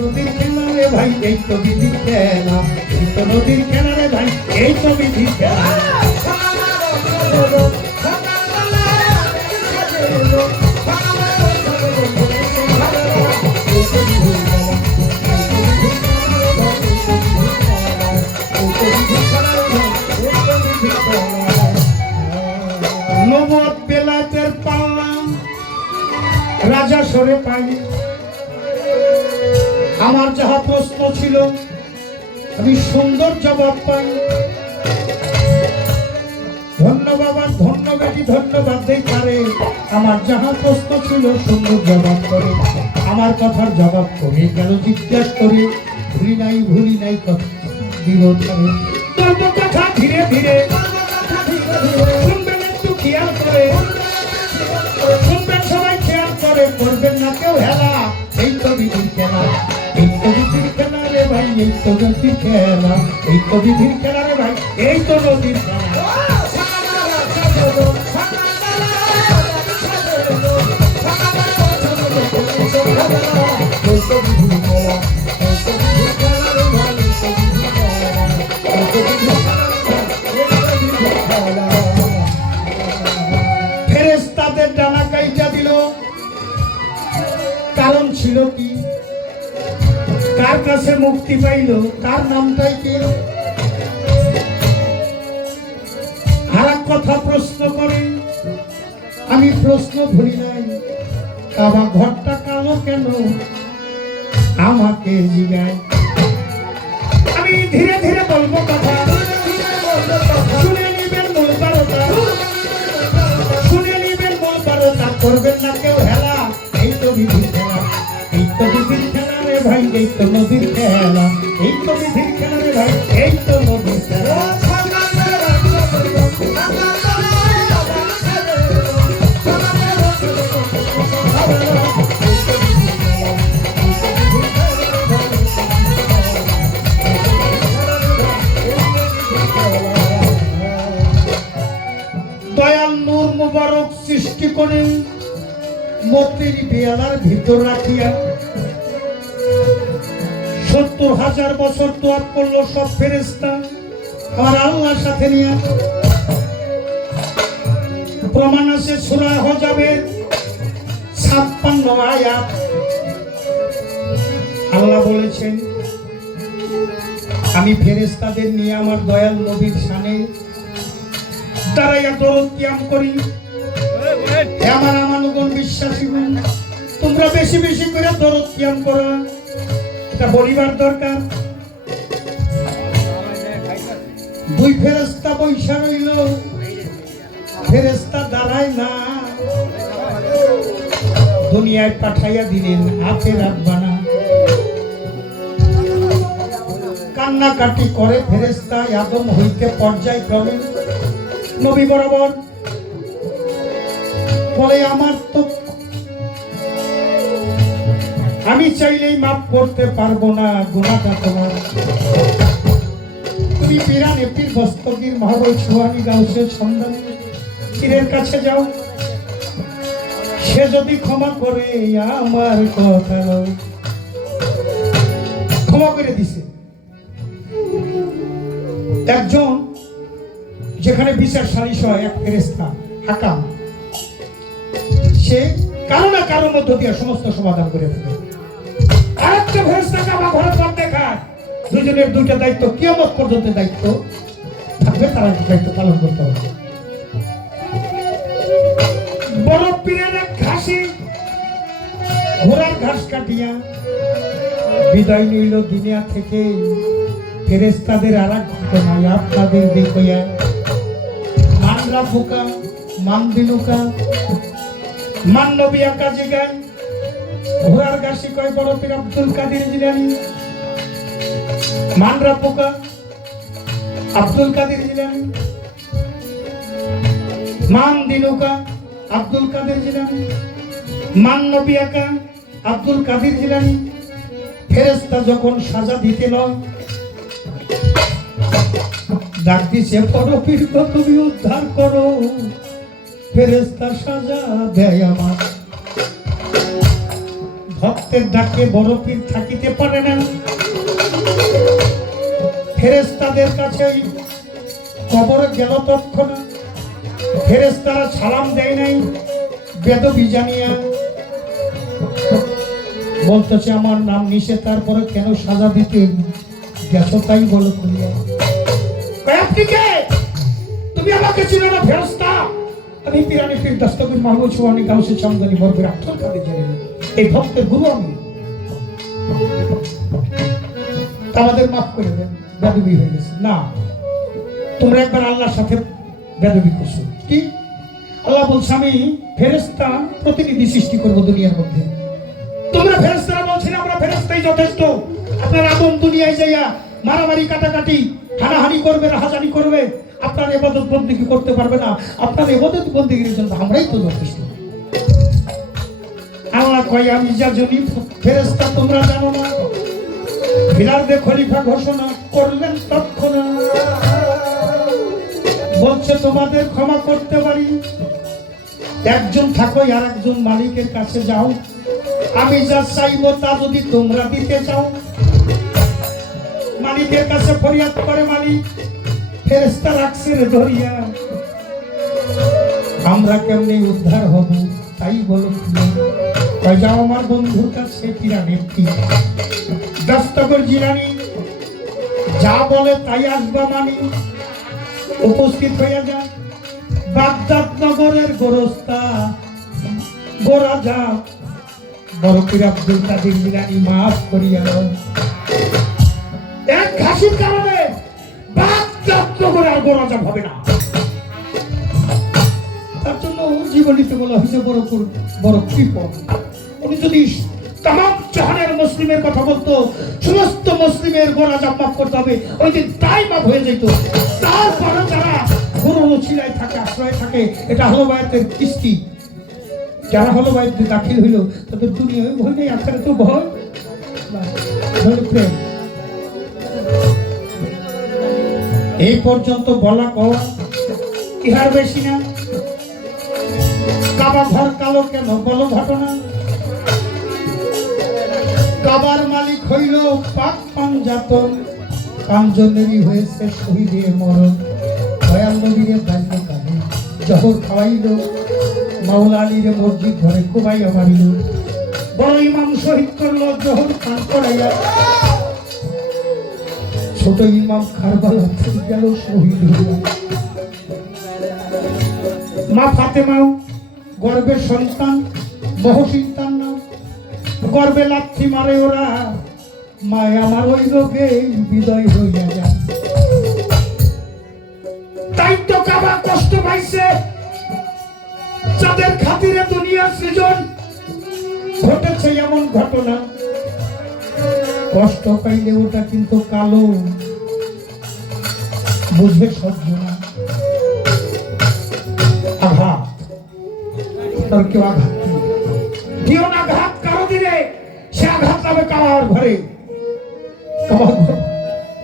নদীর কিনারে ভাই এই তো বিধির খেলা, এই তো নদীর কিনারে ভাই এই তো বিধির খেলা। নবদ বেলাতের পাল্লা রাজা সরে পাই, আমার যাহা প্রশ্ন ছিল আমি সুন্দর জবাব পাই। ধন্যবাদ আর ধন্য বেটি ধন্যবাদ দেই পারে, আমার যাহা প্রশ্ন ছিল সুন্দর জবাব করে। আমার কথার জবাব করে গেল জিজ্ঞাসা করে, ভুলি নাই কথা বিরোধ করে। গল্প কথা ধীরে ধীরে শুনবেন, একটু খেয়াল করে শুনবেন, সবাই খেয়াল করে, করবেন না কেউ হেলা। এই তো বিধির খেলা, এই তো বিধির খেলা রে ভাই, এই তো নদীর খেলা, এই তো বিধির খেলা রে ভাই, এই তো নদীর খেলা। ফেরেশতাদের ডানা কাইটা দিল, কারণ ছিল কি? কার কাছে মুক্তি পাইল, তার নামটাই কি? আর কথা প্রশ্ন করে, আমি প্রশ্ন ভুলি নাই, কাবা ঘরটা কালো কেন আমাকে জিগায়। আমি ধীরে ধীরে বলবো কথা, শুনে নিবেন মূল বারোটা, শুনে নিবেন মূল বারোটা, করবেন না কেউ হেলা। এই তো বিধির খেলা, এই তো বিধির খেলা রে ভাই, এই তো নদীর খেলা, এই তো বিধির খেলা রে ভাই, এই তো নদীর খেলা। দয়াল নূর মুবারক সৃষ্টি করে মতির পেয়ালার ভিতর রাখিয়া ৭০,০০০ বছর তোয়াব করলো সব ফেরেশতা আর আল্লাহর সাথে নিয়ে। প্রমাণ আছে সূরা হজাবের ৫৬ আয়াত। আল্লাহ বলেছেন, আমি ফেরেশতাদের নিয়ে আমার দয়াল নবীর শানে দাঁড়াইয়া দরদ কিয়াম করি। হে আমার আমানুগণ বিশ্বাসীগণ, তোমরা বেশি বেশি করে দরদ কিয়াম করো, এটা বলিবার দরকার। দুই ফেরেশতা বৈশা রইল, ফেরেশতা দাঁড়ায় না, দুনিয়ায় পাঠাইয়া দিলেন হাতে রাখবানা। কান্নাকাটি করে ফেরেশতা আদম হইতে পর্যায়ক্রমে নবী বরাবর বলে, আমার তো আমি চাইলেই মাফ করতে পারবো না, গুনাহটা তোমার। তুমি পিরানে পীর বস্তগীর মহাবল সুহানি গাউসের সন্ধানে পীরের কাছে যাও, সে যদি ক্ষমা করে আমার কথা ক্ষমা করে দিছে। একজন যেখানে বিচার সালিশ হয়, এক ফেরেশতা হাকাম, সে কারো না কারোর মধ্য দিয়ে সমস্ত সমাধান করে থাকে। আরেকটা ফেরেশতা কাবা ঘরে পথ দেখায়, দুজনের দুইটা দায়িত্ব, কিয়ামত পর্যন্ত দায়িত্ব থাকবে, তারা দায়িত্ব পালন করতে হবে। বড় পীরের এক ঘাসি ঘোড়ার ঘাস কাটিয়া বিদায় নিল দুনিয়া থেকে। ফেরেশতাদের আর এক ঘটনায় আপনাদের দেখিয়া, মানরা ফুকা মান দিলুকা মান নবী আকা জিগায়, ঘোড়ার ঘাসি কয় বড় পীর আব্দুল কাদের জিলানী। মানরা ফুকা আব্দুল কাদের জিলানী, মান দিলুকা আব্দুল কাদের জিলানী, মান নবী আকা আব্দুল কাদের জিলানী। ফেরেশতা যখন সাজা দিতে লয়, ডাক দিছে বড় পীর তুমি উদ্ধার করো, ফেরেশতা সাজা দেয় আমার। ভক্তের ডাকে বড় পীর থাকিতে পারে না। ফেরেশতাদের কাছে কবরে গেল তৎক্ষণাৎ, ফেরেশতারা সালাম দেয় নাই, বেদবি জানিয়া বলতেছে আমার নাম নিষে, তারপরে কেন সাজা দিতে গেছো তাই বলো করিয়া। আপনি কে? তুমি আমাকে চিনো না ফেরেশতা? আমি পিরানি পীর দস্তগীর মাহমুদ সুবহানী গাউসে চামদানি বরফের আফসর কাদের জেনে এই ভক্তের গুরু আমি। আমাদের মাফ করে দেন, বেদবি হয়ে গেছে। না, তোমরা একবার আল্লাহর সাথে বেদবি করছো। কি? আল্লাহ বলছে আমি ফেরেশতা প্রতিনিধি সৃষ্টি করবো দুনিয়ার মধ্যে। তোমরা ফেরেশতারা বলছিলে আমরা ফেরেশতাই যথেষ্ট। আপনার আদম দুনিয়ায় যাইয়া মারামারি কাটাকাটি হানাহানি করবে, রাহাজানি করবে, আপনার ইবাদত বন্দেগী করতে পারবে না। আপনার ইবাদত বন্দেগীর জন্য আমরাই তো যথেষ্ট। আল্লাহ কয় আমি যা জানি ফেরেশতা তোমরা জানো না। বিলাদে খলিফা ঘোষণা করলেন তৎক্ষণাৎ, বলছে তোমাদের ক্ষমা করতে পারি, একজন থাকো আর একজন মালিকের কাছে যাও, আমি যা চাইবো তা যদি তোমরা দিতে চাও। মালিকের কাছে ফরিয়াদ করে মালিক, ফেরেশতা রাখছে রে ধরিয়া, আমরা কেমনি উদ্ধার হব তাই বলো। যাও আমার বন্ধুর কাছে পিরানের পীর দস্তগীর জিলানী যা বলে তাই আসবা মানি। উপস্থিত হইয়া যায় বাগদাদ নগরের গোরস্তা গোরাজা বড় পীর আব্দুল কাদের জিলানী মাফ করিয়া দাও। এক ঘাসির কারণে বাগদাদ নগরে আর গোরাজা হবে না। তার জন্য জীবনীতে বলা হয়েছে বড় কৃপণ। উনি যদি তামাম জাহানের মুসলিমের কথা বলতো, সমস্ত মুসলিমের গোরাজা মাফ করতে হবে, ওই দিন তাই মাফ হয়ে যেত। তারপরে যারা গুরু ছিলায় থাকে, আশ্রয় থাকে, এটা হলো বায়াতের কিস্তি। যারা হলো বায়াতে দাখিল হইল তাদের দুনিয়ায় ভয় নেই, আখেরাতেও ভয় প্রেম। এই পর্যন্ত বলা কওয়া ইহার বেশি না। কাবা ঘর কালো কেন বলো ঘটনা। কাবার মালিক হইল পাক পাঞ্জাতন, পাঁচজনেরই হয়েছে শহীদে মরণ। দয়াল নবীরে বাল্যকালে জহর খাওয়াইল, মাওলা আলীরে মসজিদ ঘরে কুবাইয়া মারিল। বড় ইমাম শহীদ করল জহর খান করাইয়া, ছোট ইমাম কারবালা গেল শহীদ হইয়া। মা ফাতেমাও গর্বের সন্তান, মহসিন তার নাম, গর্বে লাথি মারে ওরা, মায় আমার ওই রোগে বিদায় হইয়া যায়। তাই তো কাবা কষ্ট পাইছে, যাদের খাতিরে দুনিয়ার সৃজন ঘটেছে এমন ঘটনা। কষ্ট পাইলে ওটা কিন্তু কালো, বুঝে সহ্য না। আঘাত তার কেউ আঘাত দিও না, আঘাত কারো দিলে সে আঘাত পাবে কাবার ঘরে।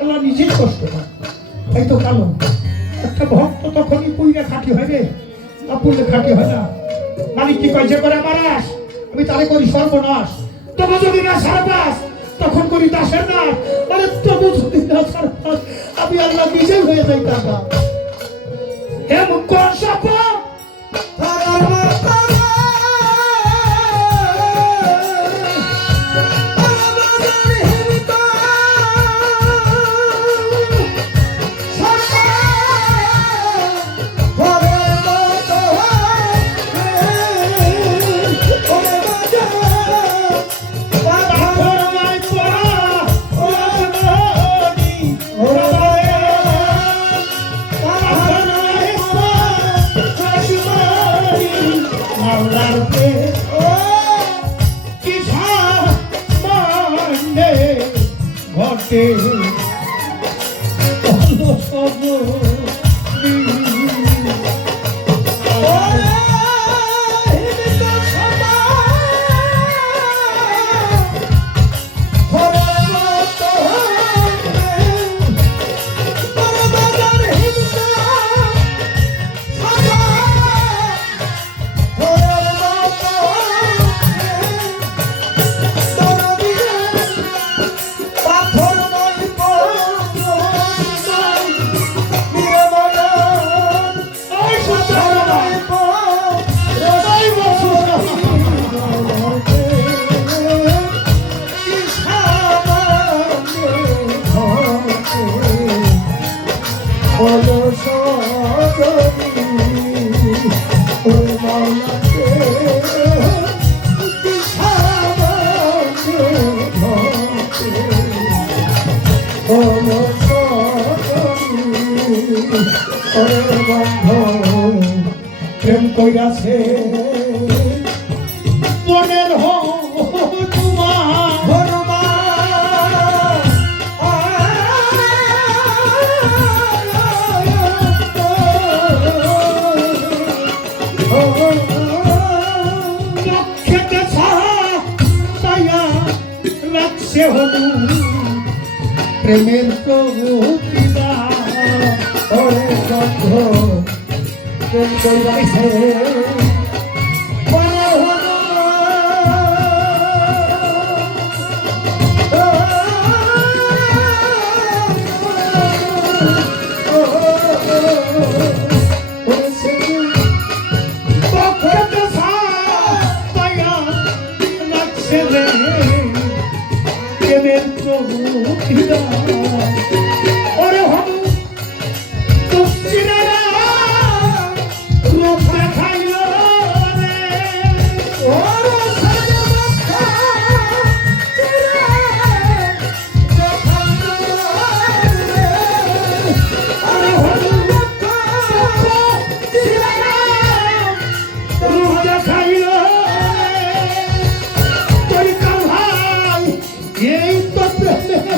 আল্লাহ নিজেই কষ্ট পায়, তাই তো কালো। একটা ভক্ত তখনই পুইরে খাঁটি হয় রে, আপুলে খাঁটি হয় না। মালিক কি কয়, যে করে মারাস আমি তারে করি সর্বনাশ। তবু যদি না সারবাস তখন করি দাসের নাশ। মানে তবু যদি না সারবাস আমি আল্লাহ নিজেই হয়ে যাই তার। হে মুখ সাপা ওরে বন্ধু প্রেম কইরাছে মনের হনুমান লক্ষ্যে ছায়া রাখছে হনু প্রেমের প্রভুপিতা ওরে বন্ধু প্রেম কইরাছে ওরে হনু তুষ্টিরা রূপ দেখাইল রে ওরে সাজা ওরে হনু তুষ্টিরা রূপ দেখাইল তোর কাল এই তো প্রেমে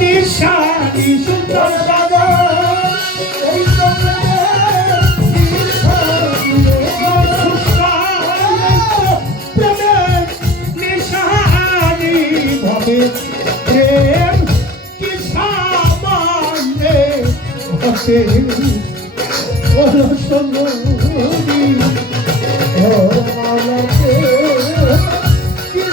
নিশানি সুন্দর বাদল এই তো প্রেমে নিশানি ভাবে প্রেম কি সামান্যে হতে ওরা সমরি ও মালাকে কি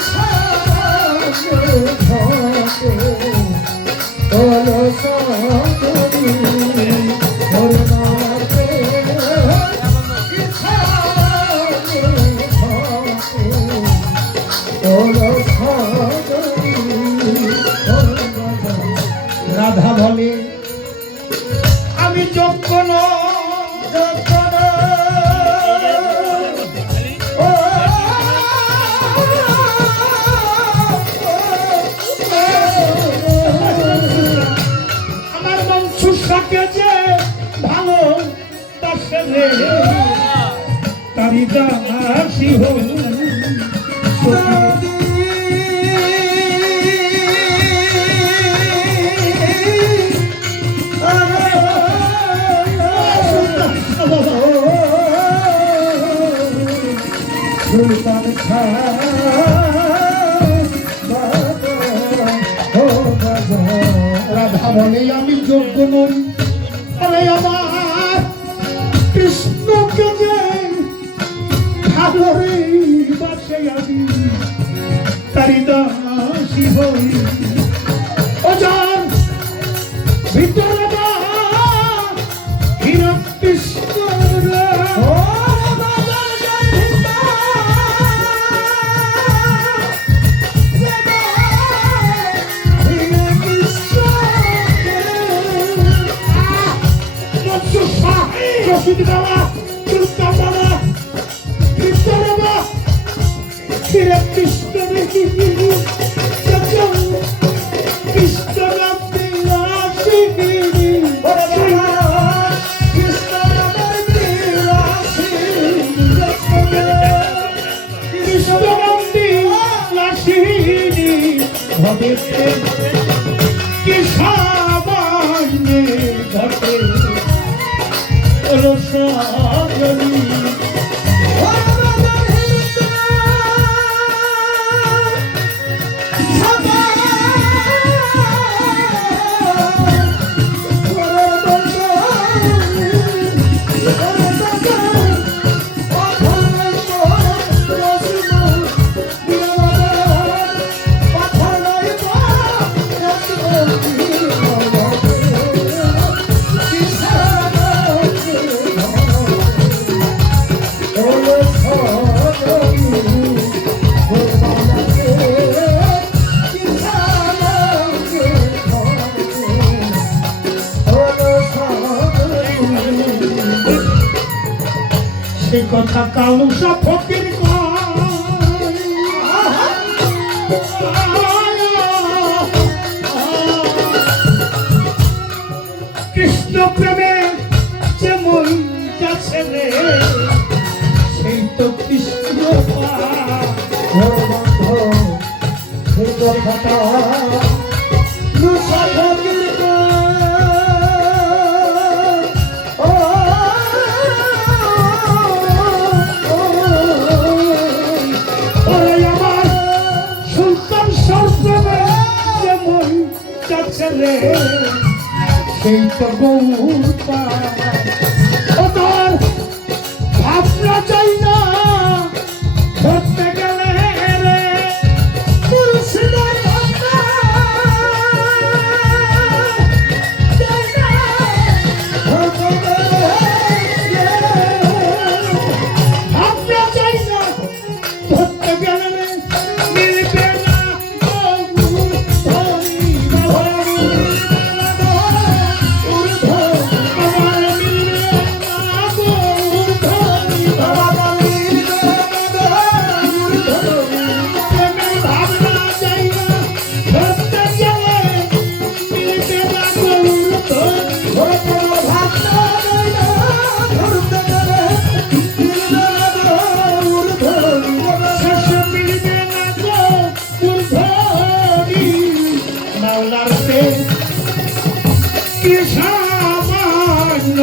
রাধা বলে আমি যোগ্য আমার মনসুসাকে যে ভালো দাসে তারি দাসী হল রাধা বলে আমি যোগ্য নই আরে আমার কৃষ্ণকে যে ভালো রে বাসে আমি তারি দাসী হই ও যার ভিতরে হীরা Krishna Kidala, Kirtana, Kirtana, Kirtishna, Kirtana, Kirtana, সে কথা কালুসা ফকির কৃষ্ণ প্রেমে যে দাতা মুসাফির আমার সুলতান সরপ্রভে যেমন ছেলে সেই তো গৌরতা তোর ভাবনা চাই না ধরতে গেলে রে মুর্শিদার ভাবনা চাই না ধরতে গেলে ভাবনা চাই না ধরতে গেলে রে মিলবে না কি সামান্য